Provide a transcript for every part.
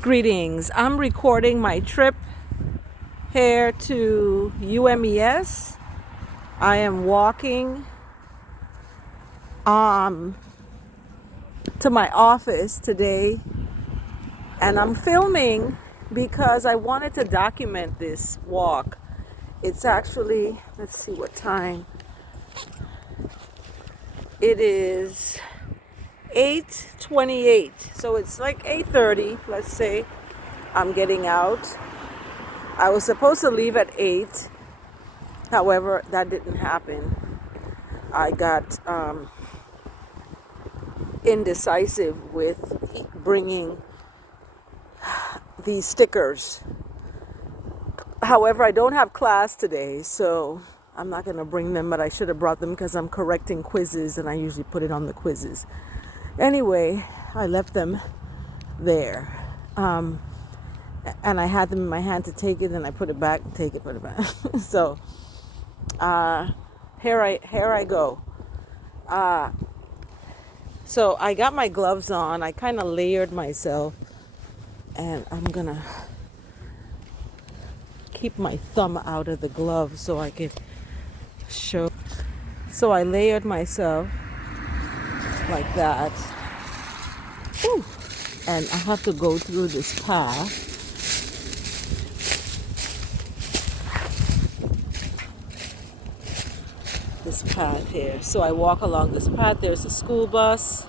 Greetings. I'm recording my trip here to UMES. I am walking to my office today, and I'm filming because I wanted to document this walk. It's actually, let's see what time. It is 8:28, so it's like 8:30, let's say. I'm getting out. I was supposed to leave at 8. However, that didn't happen. I got indecisive with bringing these stickers. However, I don't have class today, so I'm not going to bring them, but I should have brought them because I'm correcting quizzes and I usually put it on the quizzes. Anyway, I left them there. And I had them in my hand to take it, and I put it back, take it, put it back. So here I go. So I got my gloves on. I kind of layered myself, and I'm gonna keep my thumb out of the glove so I can show. So I layered myself like that. Whew. And I have to go through this path. This path here. So I walk along this path. There's a school bus.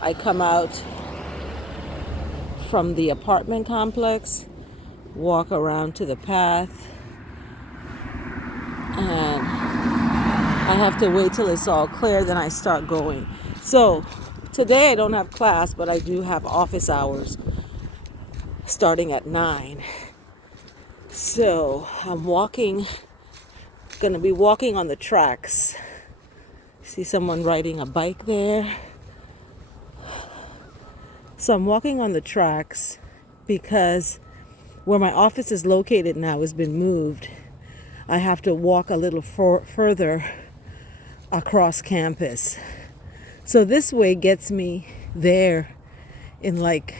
I come out from the apartment complex, walk around to the path, and I have to wait till it's all clear, then I start going. So today I don't have class, but I do have office hours starting at 9. So I'm gonna be walking on the tracks. See someone riding a bike there. So I'm walking on the tracks because where my office is located now has been moved. I have to walk a little further across campus. So this way gets me there in like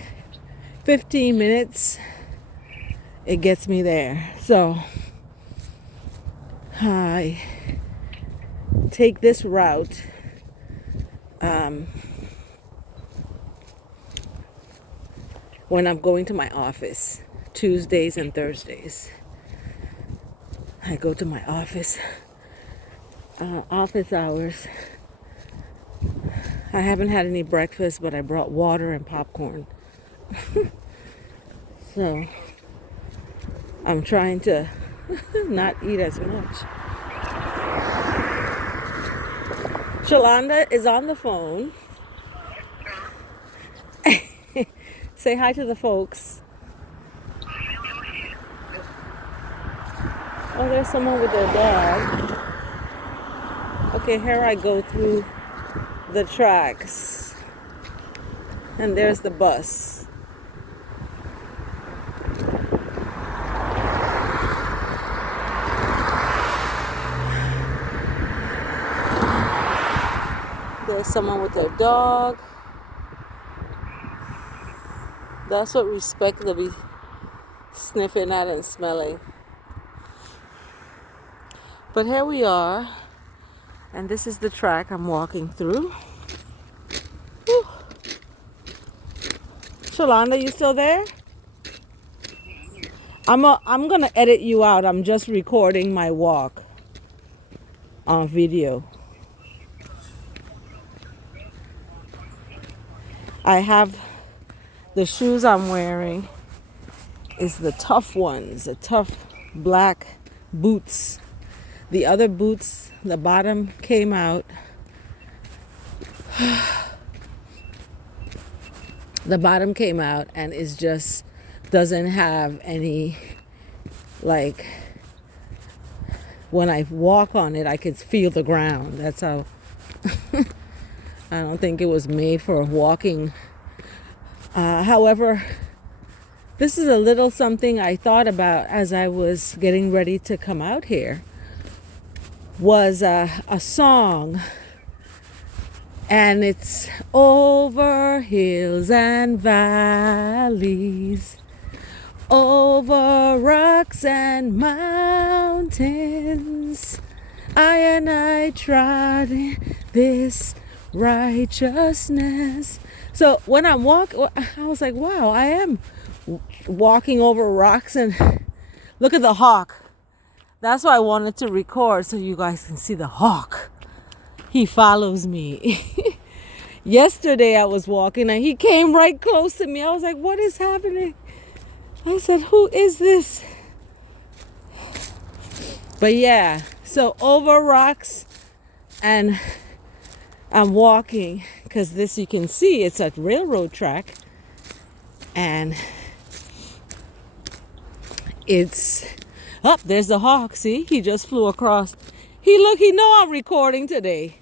15 minutes. It gets me there. So I take this route when I'm going to my office Tuesdays and Thursdays. I go to my office hours. I haven't had any breakfast, but I brought water and popcorn. So I'm trying to not eat as much. Shalonda is on the phone. Say hi to the folks. Oh, there's someone with their dog. Okay, here I go through the tracks. And there's the bus. There's someone with their dog. That's what respect they'll be sniffing at and smelling. But here we are, and this is the track I'm walking through. Whew. Shalonda, you still there? I'm gonna edit you out. I'm just recording my walk on video. I have the shoes I'm wearing is the tough ones, the tough black boots. The other boots, the bottom came out. The bottom came out and is just doesn't have any, like, when I walk on it, I could feel the ground. That's how. I don't think it was made for walking. However, this is a little something I thought about as I was getting ready to come out here. Was a song, And it's over hills and valleys, over rocks and mountains. I trod in this righteousness. So when I'm walking, I was like, wow, I am walking over rocks. And look at the hawk. That's why I wanted to record so you guys can see the hawk. He follows me. Yesterday I was walking and he came right close to me. I was like, what is happening? I said, who is this? But yeah, so over rocks, and I'm walking because this, you can see it's a railroad track, and it's up. There's the hawk. See, he just flew across. He know I'm recording today.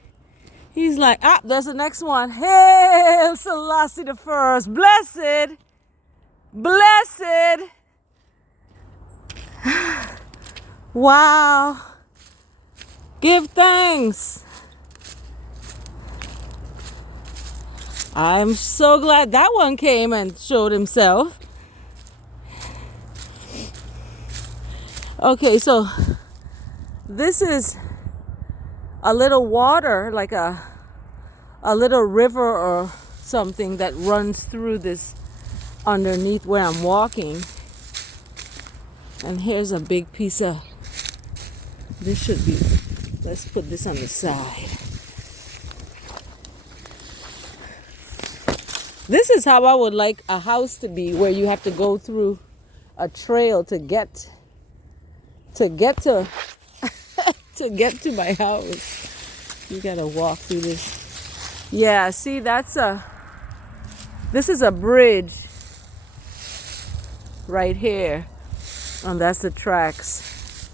He's like, there's the next one. Hail Selassie the First, blessed. Wow. Give thanks. I'm so glad that one came and showed himself. Okay, so this is a little water, like a little river or something that runs through this underneath where I'm walking. And here's a big piece of, this should be, let's put this on the side. This is how I would like a house to be, where you have to go through a trail to get to to my house. You gotta walk through this. Yeah, see, this is a bridge right here. And that's the tracks.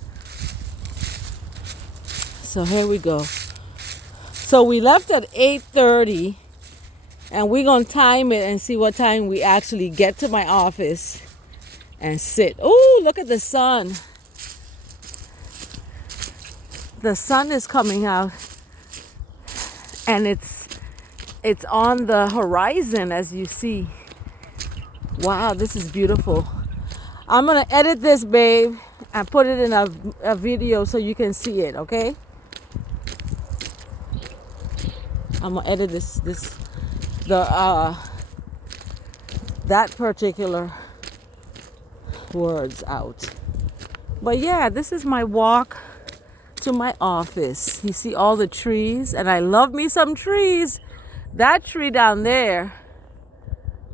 So here we go. So we left at 8:30, and we're gonna time it and see what time we actually get to my office and sit. Oh, look at the sun. The sun is coming out, and it's on the horizon, as you see. Wow, this is beautiful. I'm going to edit this, babe, and put it in a video so you can see it, okay? I'm going to edit that particular words out. But yeah, this is my walk to my office. You see all the trees, and I love me some trees. That tree down there,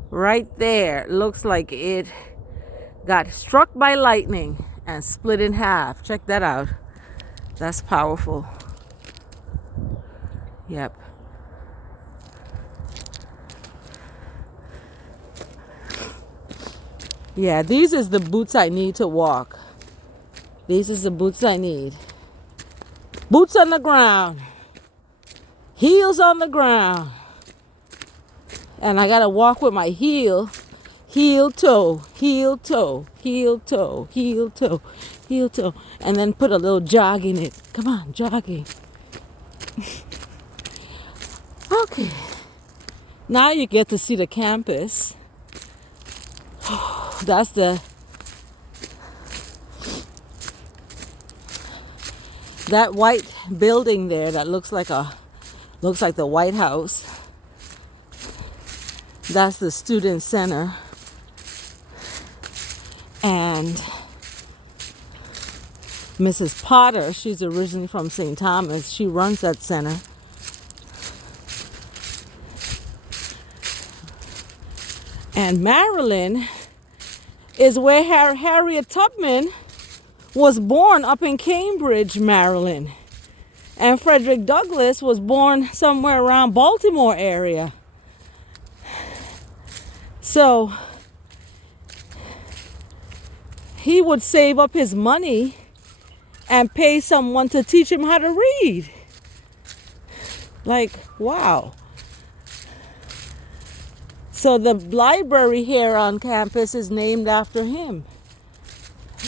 right there, looks like it got struck by lightning and split in half. Check that out. That's powerful. Yep. Yeah, these is the boots I need to walk. These is the boots I need. Boots on the ground. Heels on the ground. And I gotta walk with my heel toe, heel toe, heel toe, heel toe, heel toe, and then put a little jog in it. Come on, jogging. Okay. Now you get to see the campus. That's that white building there that looks like the White House. That's the student center. And Mrs. Potter, she's originally from St. Thomas. She runs that center. And Maryland is where Harriet Tubman was born, up in Cambridge, Maryland. And Frederick Douglass was born somewhere around Baltimore area. So he would save up his money and pay someone to teach him how to read. Like, wow. So the library here on campus is named after him,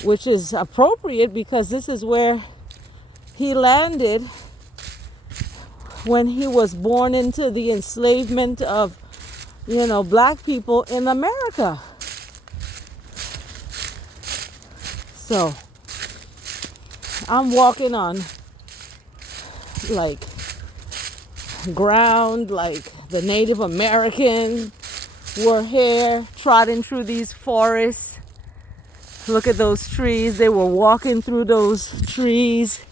which is appropriate because this is where he landed when he was born into the enslavement of, black people in America. So I'm walking on like ground like the Native Americans were here, trotting through these forests. Look at those trees. They were walking through those trees.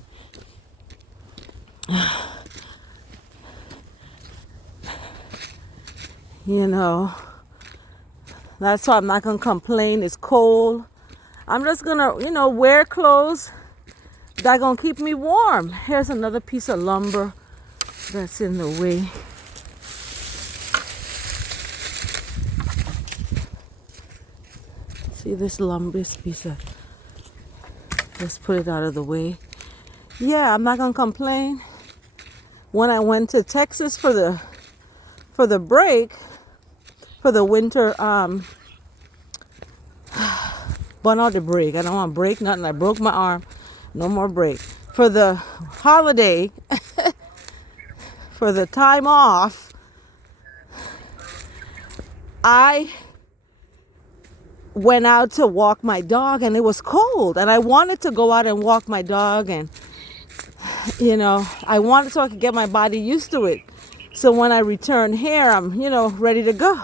That's why I'm not going to complain. It's cold. I'm just going to, wear clothes that going to keep me warm. Here's another piece of lumber that's in the way. See this lumber piece of, let's put it out of the way. Yeah, I'm not going to complain. When I went to Texas for the break, for the winter, but not the break. I don't want to break nothing. I broke my arm. No more break. For the holiday, for the time off, I went out to walk my dog, and it was cold, and I wanted to go out and walk my dog, and I wanted so I could get my body used to it. So when I return here, I'm ready to go.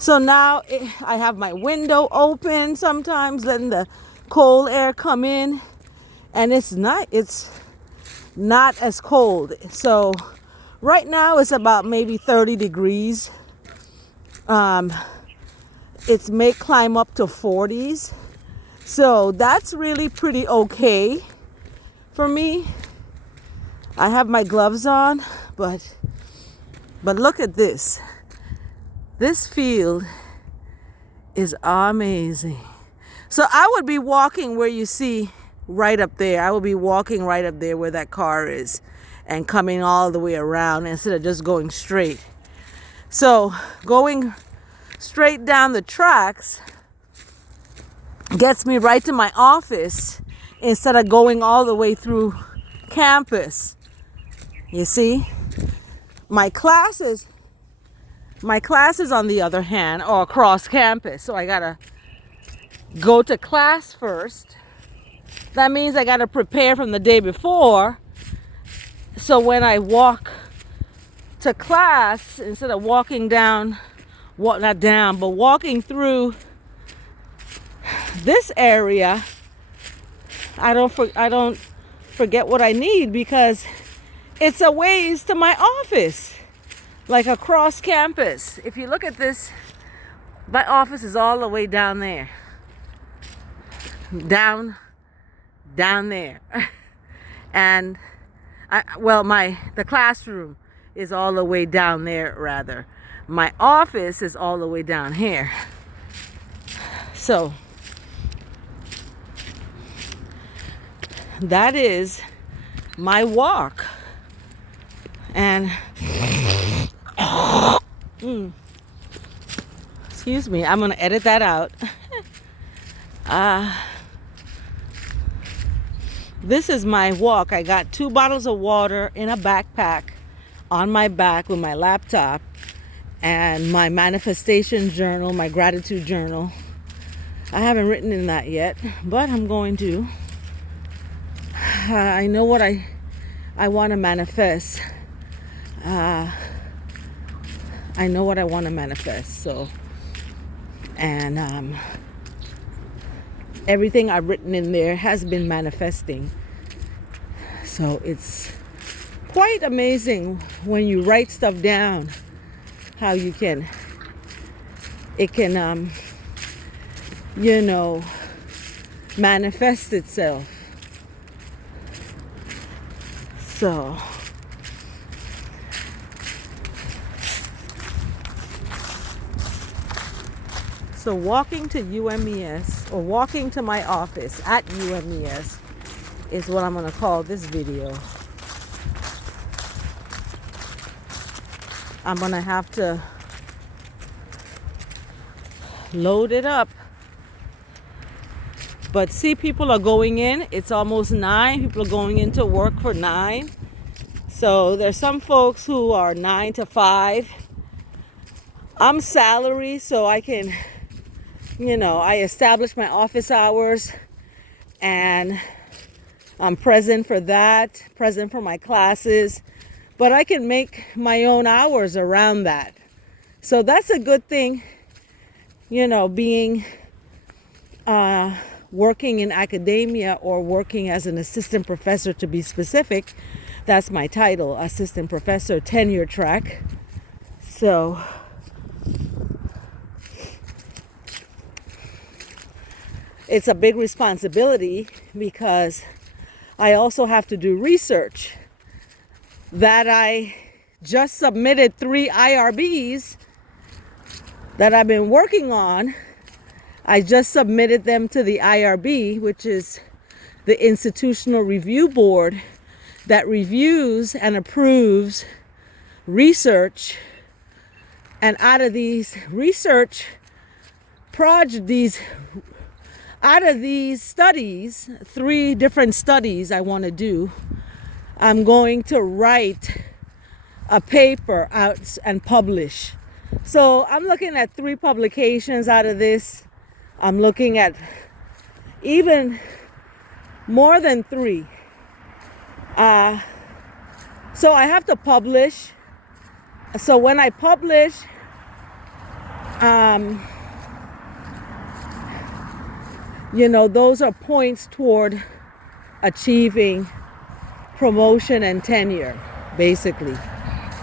So now I have my window open sometimes, letting the cold air come in, and it's not as cold. So right now it's about maybe 30 degrees. It may climb up to 40s. So that's really pretty okay for me. I have my gloves on, but look at this. This field is amazing. So I would be walking where you see right up there. I would be walking right up there where that car is and coming all the way around instead of just going straight. So going straight down the tracks gets me right to my office instead of going all the way through campus. You see? My classes, on the other hand, are across campus. So I gotta go to class first. That means I gotta prepare from the day before. So when I walk to class, instead of walking walking through this area, I don't forget what I need, because it's a ways to my office, like across campus. If you look at this, my office is all the way down there. Down there. And the classroom is all the way down there, rather. My office is all the way down here. So that is my walk. And excuse me, I'm going to edit that out. This is my walk. I got 2 bottles of water in a backpack on my back with my laptop and my manifestation journal, my gratitude journal. I haven't written in that yet, but I'm going to. I know what I want to manifest. I know what I want to manifest. So, and everything I've written in there has been manifesting. So it's quite amazing when you write stuff down, how it can manifest itself. So walking to UMES, or walking to my office at UMES, is what I'm going to call this video. I'm going to have to load it up But see, people are going in. It's almost 9. People are going into work for 9. So there's some folks who are 9 to 5. I'm salary, so I can, I establish my office hours, and I'm present for that, present for my classes, but I can make my own hours around that. So that's a good thing, being working in academia or working as an assistant professor, to be specific. That's my title, assistant professor, tenure track. So it's a big responsibility because I also have to do research. That I just submitted 3 IRBs that I've been working on. I just submitted them to the IRB, which is the Institutional Review Board that reviews and approves research. And out of these research projects, out of these studies, 3 different studies I want to do, I'm going to write a paper out and publish. So I'm looking at 3 publications out of this. I'm looking at even more than 3. So I have to publish. So when I publish, those are points toward achieving promotion and tenure, basically.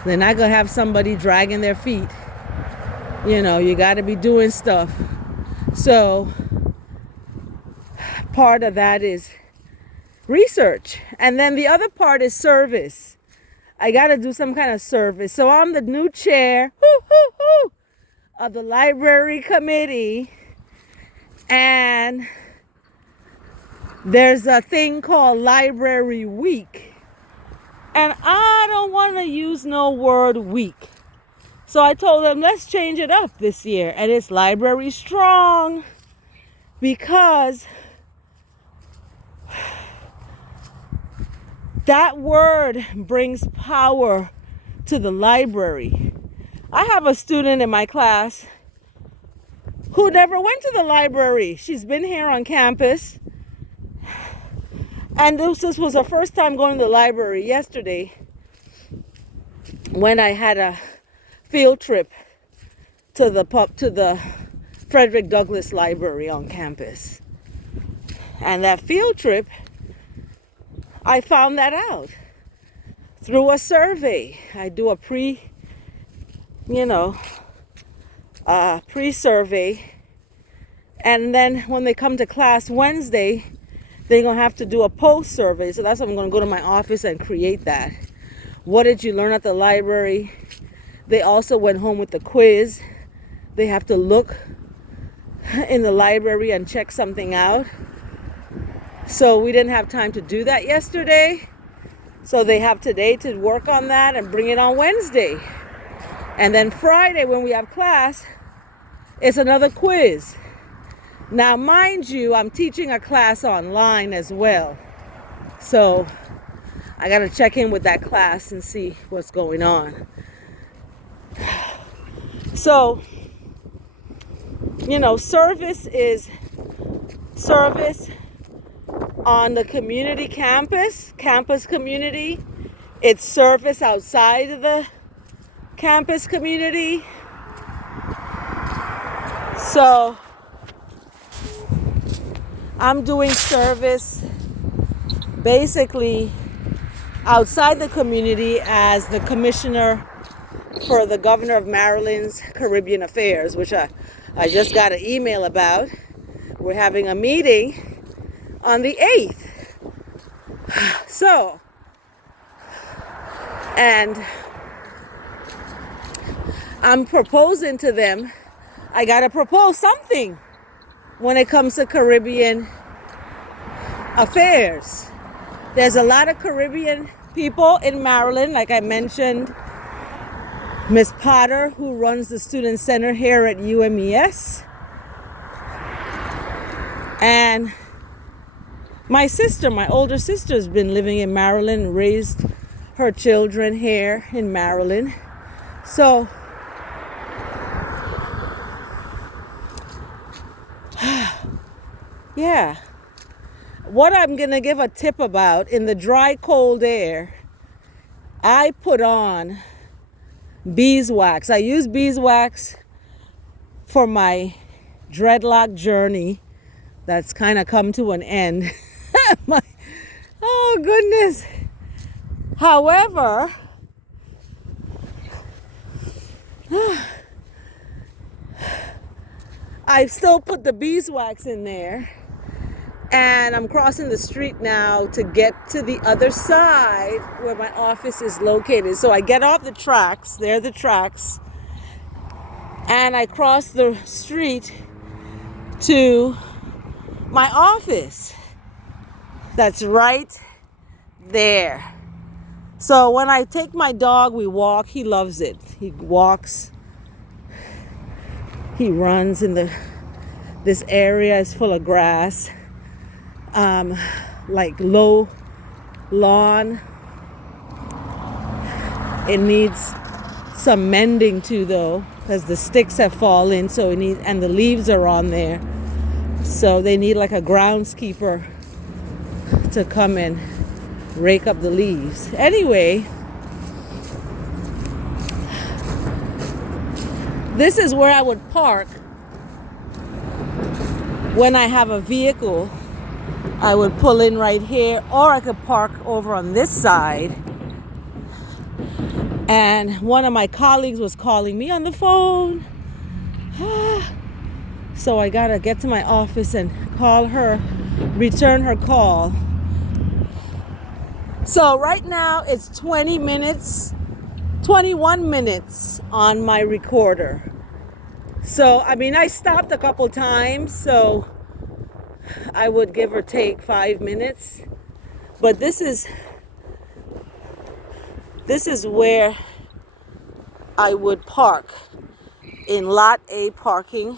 They're not going to have somebody dragging their feet. You got to be doing stuff. So part of that is research. And then the other part is service. I got to do some kind of service. So I'm the new chair of the library committee. And there's a thing called Library Week. And I don't want to use no word week. So I told them, let's change it up this year. And it's Library Strong. Because that word brings power to the library. I have a student in my class who never went to the library. She's been here on campus. And this was her first time going to the library yesterday when I had a field trip to the Frederick Douglass Library on campus. And that field trip, I found that out through a survey. I do a pre-survey. And then when they come to class Wednesday, they're going to have to do a post-survey. So that's why I'm going to go to my office and create that. What did you learn at the library? They also went home with the quiz. They have to look in the library and check something out. So we didn't have time to do that yesterday. So they have today to work on that and bring it on Wednesday. And then Friday when we have class, it's another quiz. Now, mind you, I'm teaching a class online as well. So I got to check in with that class and see what's going on. So, service is service on the community campus community. It's service outside of the campus community. So I'm doing service basically outside the community as the commissioner for the governor of Maryland's Caribbean Affairs, which I just got an email about. We're having a meeting on the 8th. So, and I'm proposing to them, I got to propose something when it comes to Caribbean affairs. There's a lot of Caribbean people in Maryland, like I mentioned. Miss Potter, who runs the student center here at UMES. And My sister, my older sister, has been living in Maryland, raised her children here in Maryland. So, yeah. What I'm going to give a tip about, in the dry, cold air, I put on beeswax. I use beeswax for my dreadlock journey that's kind of come to an end. Oh, goodness. However, I still put the beeswax in there, and I'm crossing the street now to get to the other side where my office is located. So I get off the tracks, there are the tracks, and I cross the street to my office. That's right there. So when I take my dog, we walk. He loves it. He walks. He runs in this area is full of grass, like low lawn. It needs some mending too, though, because the sticks have fallen. So and the leaves are on there. So they need like a groundskeeper to come and rake up the leaves. Anyway, this is where I would park when I have a vehicle. I would pull in right here, or I could park over on this side. And one of my colleagues was calling me on the phone. So I gotta get to my office and call her, return her call. So right now it's 21 minutes on my recorder. So, I mean, I stopped a couple times, so I would give or take 5 minutes. But this is where I would park, in Lot A parking,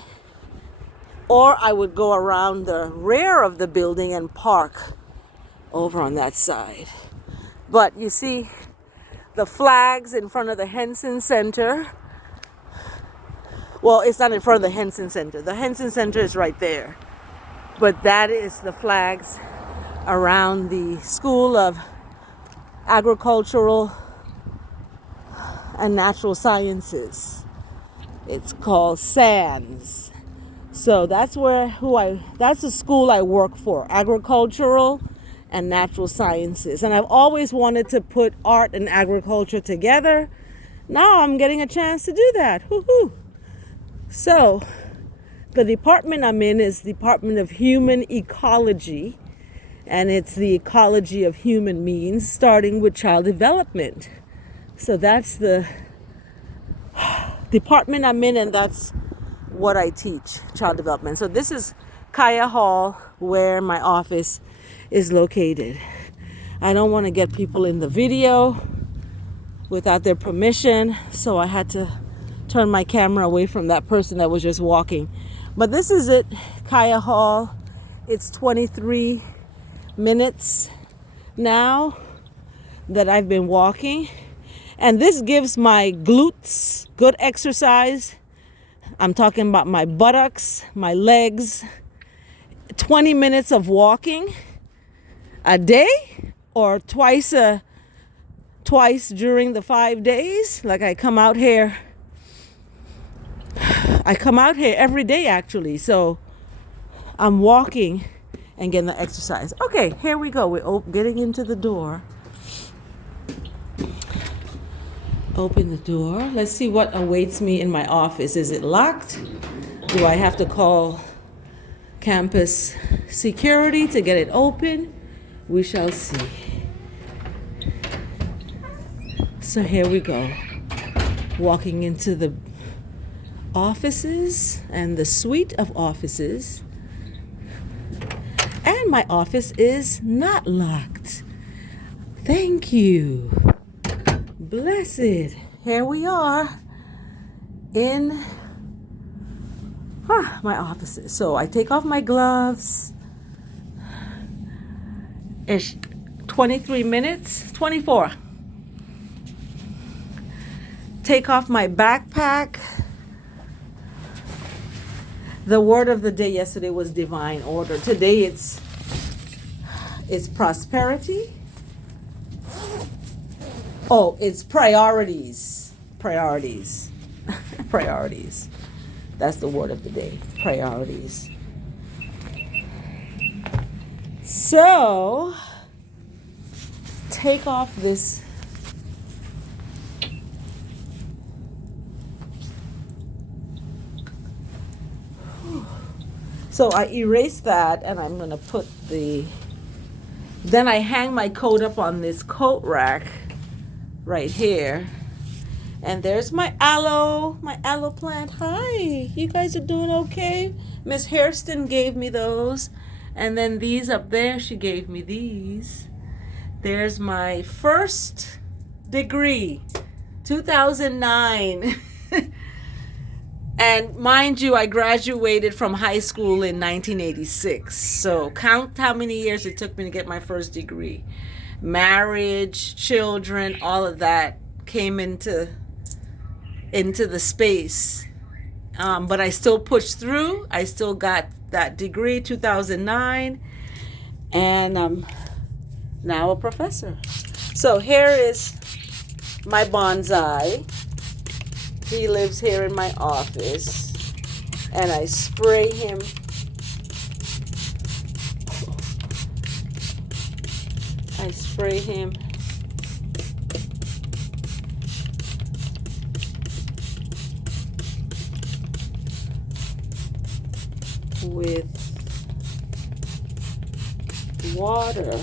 or I would go around the rear of the building and park over on that side. But you see the flags in front of the Henson Center. Well, it's not in front of the Henson Center. The Henson Center is right there. But that is the flags around the School of Agricultural and Natural Sciences. It's called SANS. So that's that's the school I work for, Agricultural and Natural Sciences. And I've always wanted to put art and agriculture together. Now I'm getting a chance to do that. Woohoo! So the department I'm in is Department of Human Ecology, and it's the ecology of human means, starting with child development. So that's the department I'm in, and that's what I teach, child development. So this is Kaya Hall, where my office is located. I don't want to get people in the video without their permission, so I had to turn my camera away from that person that was just walking. But this is it, Kaya Hall. It's 23 minutes now that I've been walking, and this gives my glutes good exercise. I'm talking about my buttocks, my legs. 20 minutes of walking a day, or twice during the 5 days. Like I come out here every day actually. So I'm walking and getting the exercise. Okay, here we go. We're getting into the door. Open the door. Let's see what awaits me in my office. Is it locked? Do I have to call campus security to get it open? We shall see. So here we go. Walking into the offices and the suite of offices. And my office is not locked. Thank you. Blessed. Here we are in my offices. So I take off my gloves. Ish, 23 minutes, 24. Take off my backpack. The word of the day yesterday was divine order. Today it's prosperity. Oh, it's priorities. Priorities. Priorities. That's the word of the day. Priorities. So, take off this. So I erase that, and I'm going to put then I hang my coat up on this coat rack right here. And there's my aloe plant. Hi, you guys are doing okay? Miss Hairston gave me those. And then these up there, she gave me these. There's my first degree, 2009. And mind you, I graduated from high school in 1986. So count how many years it took me to get my first degree. Marriage, children, all of that came into the space. But I still pushed through. I still got that degree, 2009. And I'm now a professor. So here is my bonsai. He lives here in my office, and I spray him. I spray him with water,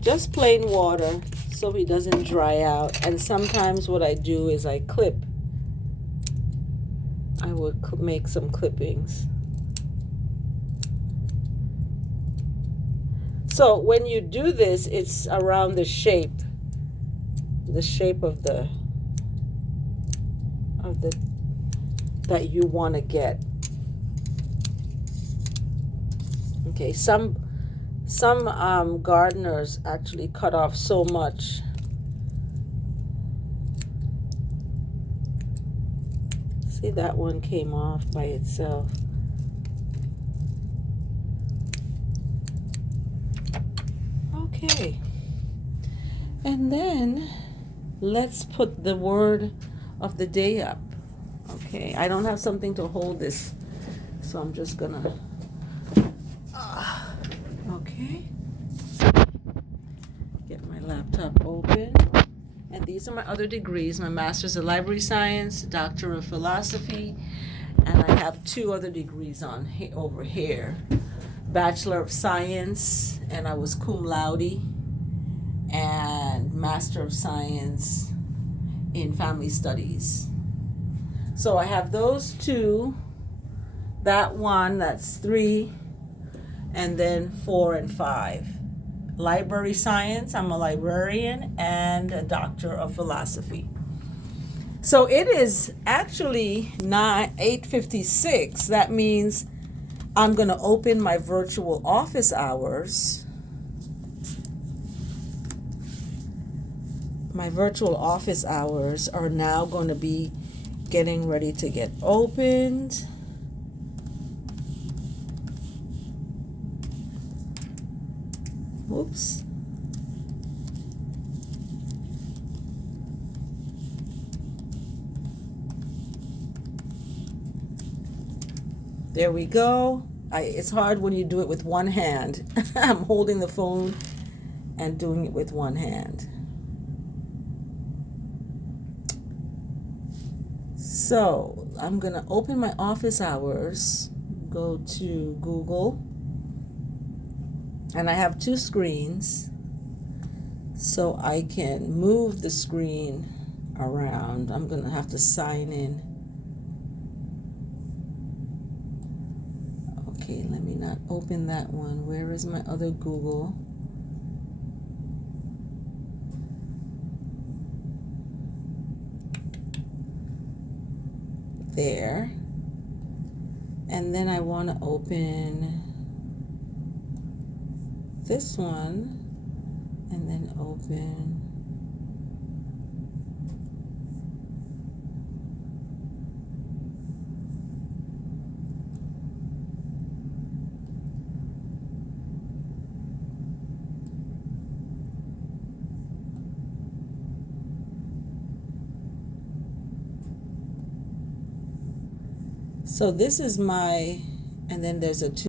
just plain water, so he doesn't dry out. And sometimes what I do is I clip. I would make some clippings. So when you do this, it's around the shape of the that you want to get. Okay, some gardeners actually cut off so much. See, that one came off by itself. Okay. And then let's put the word of the day up. Okay, I don't have something to hold this, so I'm just gonna. Okay. Get my laptop open. And these are my other degrees, my Master's of Library Science, Doctor of Philosophy, and I have 2 other degrees over here. Bachelor of Science, and I was cum laude, and Master of Science in Family Studies. So I have those 2, that one, that's 3, and then 4 and 5. Library Science, I'm a librarian and a Doctor of Philosophy. So it is actually 8:56. That means I'm going to open my virtual office hours. My virtual office hours are now going to be getting ready to get opened. Oops. There we go. It's hard when you do it with one hand. I'm holding the phone and doing it with one hand. So I'm going to open my office hours, go to Google, and I have 2 screens, so I can move the screen around. I'm going to have to sign in. Okay, let me not open that one. Where is my other Google? There. And then I want to open this one. and then open. So this is my, and then there's a